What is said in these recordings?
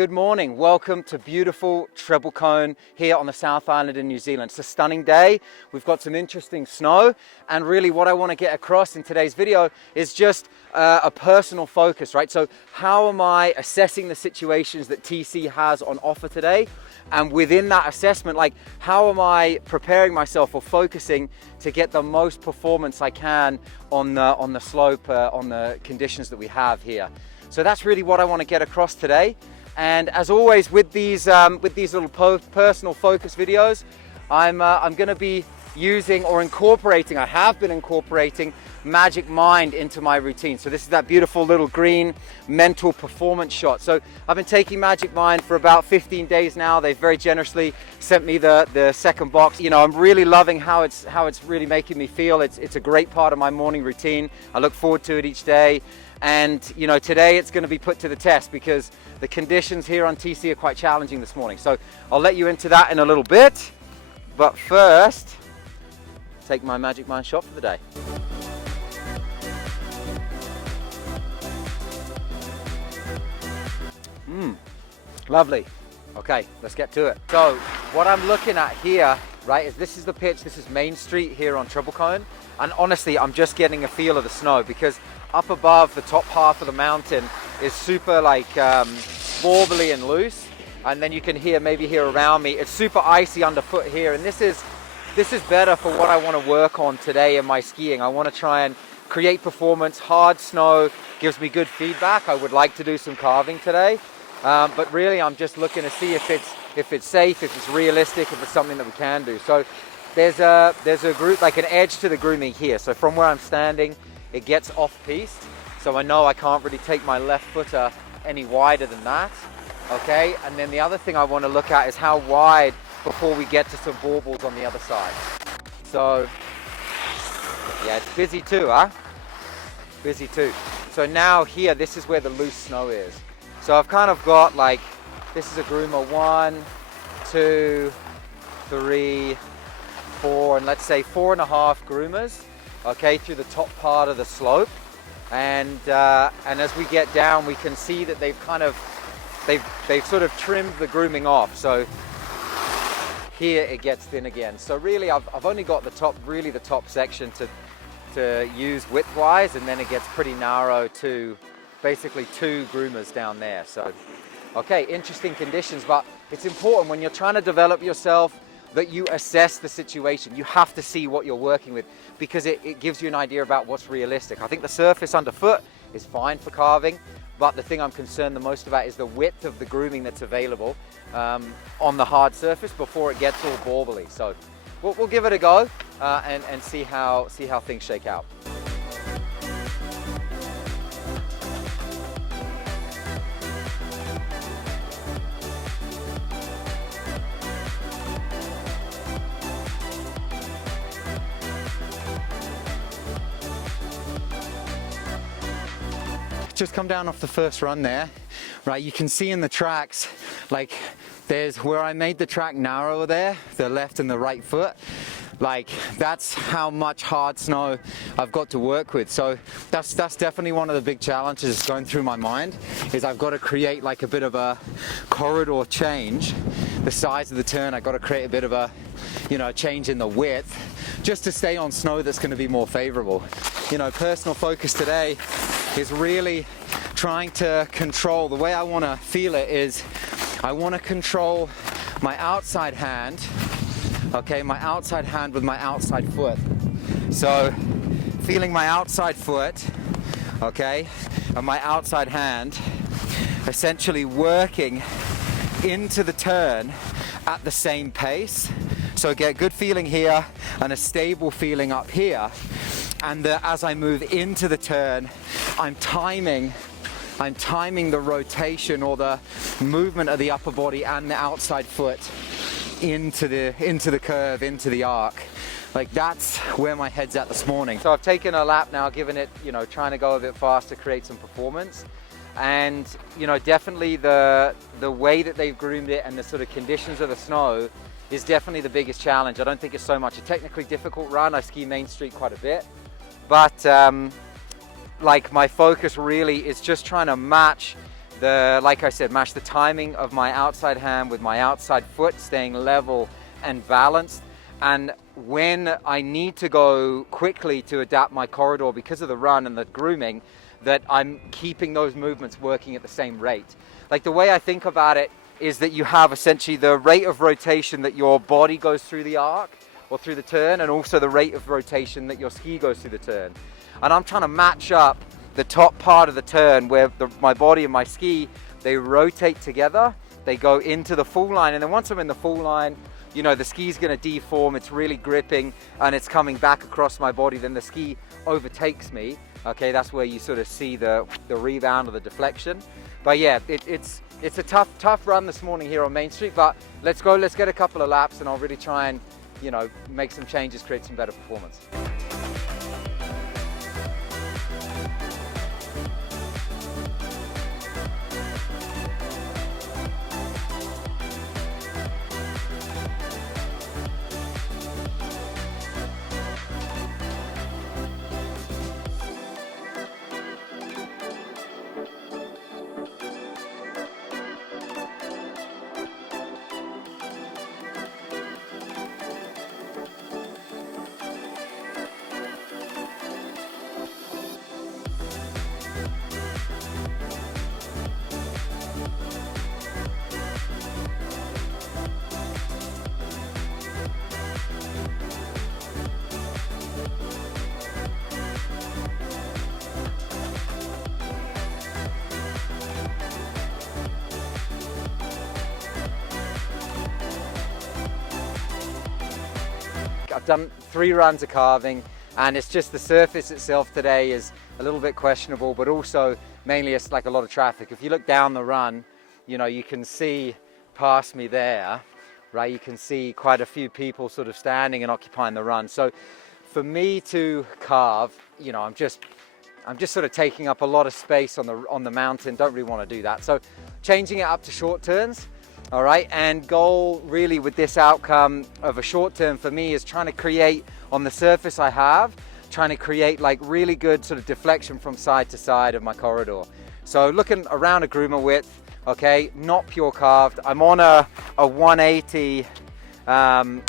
Good morning. Welcome to beautiful Treble Cone here on the South Island in New Zealand. It's a stunning day. We've got some interesting snow, and really what I want to get across in today's video is just a personal focus, right? So how am I assessing the situations that TC has on offer today? And within that assessment, like, how am I preparing myself or focusing to get the most performance I can on the slope, on the conditions that we have here? So that's really what I want to get across today. And as always with these little personal focus videos, I'm going to be using or incorporating, I have been incorporating Magic Mind into my routine. So this is that beautiful little green mental performance shot. So I've been taking Magic Mind for about 15 days now. They've very generously sent me the second box. You know, I'm really loving how it's really making me feel. It's a great part of my morning routine. I look forward to it each day. And you know, today it's going to be put to the test because the conditions here on TC are quite challenging this morning. So I'll let you into that in a little bit. But first, take my Magic Mind shot for the day. Lovely. Okay, let's get to it. So what I'm looking at here, right, is this is the pitch. This is Main Street here on Treble Cone. And honestly, I'm just getting a feel of the snow because up above the top half of the mountain is super like warbly and loose. And then you can maybe hear around me, it's super icy underfoot here. And this is better for what I want to work on today in my skiing. I want to try and create performance. Hard snow gives me good feedback. I would like to do some carving today. But really I'm just looking to see if it's safe, if it's realistic, if it's something that we can do. So there's a group, like an edge to the grooming here. So from where I'm standing, it gets off-piste. So I know I can't really take my left footer any wider than that. Okay, and then the other thing I want to look at is how wide before we get to some baubles on the other side. So yeah, it's busy too, huh? Busy too. So now here, this is where the loose snow is. So I've kind of got like, this is a groomer 1, 2, 3, 4, and let's say 4.5 groomers, okay, through the top part of the slope. And as we get down, we can see that they've sort of trimmed the grooming off. So here it gets thin again. So really, I've only got the top section to use width-wise, and then it gets pretty narrow to basically 2 groomers down there. So, okay, interesting conditions, but it's important when you're trying to develop yourself that you assess the situation. You have to see what you're working with because it gives you an idea about what's realistic. I think the surface underfoot is fine for carving, but the thing I'm concerned the most about is the width of the grooming that's available on the hard surface before it gets all bauble-y. So we'll give it a go and see how things shake out. Just come down off the first run there, right? You can see in the tracks, like there's where I made the track narrower there, the left and the right foot. Like that's how much hard snow I've got to work with. So that's definitely one of the big challenges going through my mind is I've got to create like a bit of a corridor change. The size of the turn, I've got to create a bit of a, you know, change in the width just to stay on snow that's going to be more favorable. You know, personal focus today is really trying to control, the way I want to feel it is I want to control my outside hand, okay, my outside hand with my outside foot. So feeling my outside foot, okay, and my outside hand essentially working into the turn at the same pace. So get a good feeling here and a stable feeling up here. And as I move into the turn, I'm timing the rotation or the movement of the upper body and the outside foot into the curve, into the arc. Like that's where my head's at this morning. So I've taken a lap now, given it, you know, trying to go a bit fast to create some performance. And, you know, definitely the way that they've groomed it and the sort of conditions of the snow is definitely the biggest challenge. I don't think it's so much a technically difficult run. I ski Main Street quite a bit. But like my focus really is just trying to match like I said, match the timing of my outside hand with my outside foot, staying level and balanced. And when I need to go quickly to adapt my corridor because of the run and the grooming, that I'm keeping those movements working at the same rate. Like the way I think about it is that you have essentially the rate of rotation that your body goes through the arc or through the turn, and also the rate of rotation that your ski goes through the turn. And I'm trying to match up the top part of the turn where my body and my ski, they rotate together, they go into the full line, and then once I'm in the full line, you know, the ski's gonna deform, it's really gripping, and it's coming back across my body, then the ski overtakes me. Okay, that's where you sort of see the rebound or the deflection. But yeah, it's a tough run this morning here on Main Street, but let's get a couple of laps and I'll really try and, you know, make some changes, create some better performance. I've done 3 runs of carving, and it's just the surface itself today is a little bit questionable, but also mainly it's like a lot of traffic. If you look down the run, you know, you can see past me there, right? You can see quite a few people sort of standing and occupying the run. So for me to carve, you know, I'm just sort of taking up a lot of space on the mountain. Don't really want to do that. So changing it up to short turns. All right, and goal really with this outcome of a short turn for me is trying to create on the surface I have, trying to create like really good sort of deflection from side to side of my corridor. So looking around a groomer width, okay, not pure carved. I'm on a 180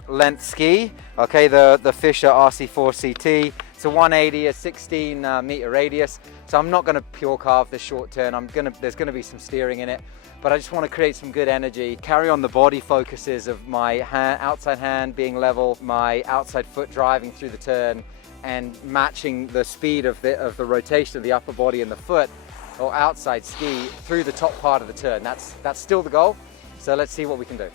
length ski, okay, the Fisher RC4 CT. It's a 180, a 16 meter radius. So I'm not gonna pure carve this short turn. There's gonna be some steering in it, but I just want to create some good energy, carry on the body focuses of my outside hand being level, my outside foot driving through the turn, and matching the speed of the rotation of the upper body and the foot or outside ski through the top part of the turn. That's still the goal. So let's see what we can do.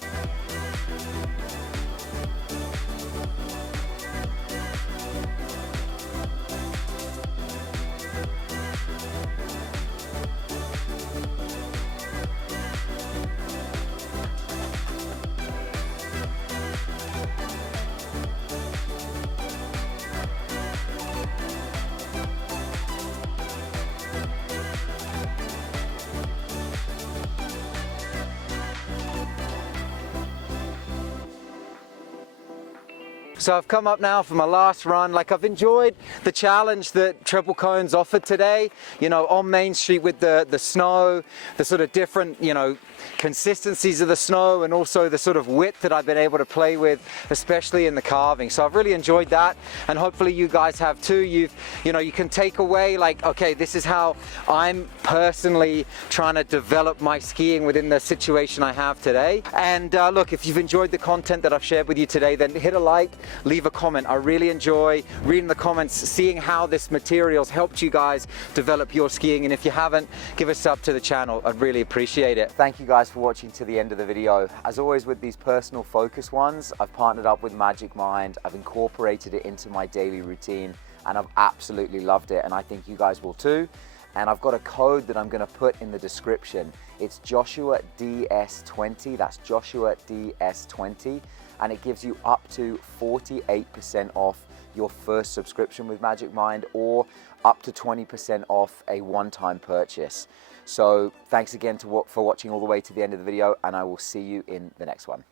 So I've come up now for my last run. Like, I've enjoyed the challenge that Treble Cones offered today, you know, on Main Street with the snow, the sort of different, you know, consistencies of the snow, and also the sort of width that I've been able to play with, especially in the carving. So I've really enjoyed that, and hopefully you guys have too. You know, you can take away like, okay, this is how I'm personally trying to develop my skiing within the situation I have today. And look, if you've enjoyed the content that I've shared with you today, then hit a like, leave a comment. I really enjoy reading the comments, seeing how this material's helped you guys develop your skiing. And if you haven't, give a sub to the channel. I'd really appreciate it. Thank you guys for watching to the end of the video. As always with these personal focus ones, I've partnered up with Magic Mind. I've incorporated it into my daily routine, and I've absolutely loved it, and I think you guys will too. And I've got a code that I'm going to put in the description. It's Joshua DS20. That's Joshua DS20. And it gives you up to 48% off your first subscription with Magic Mind, or up to 20% off a one-time purchase. So thanks again for watching all the way to the end of the video, and I will see you in the next one.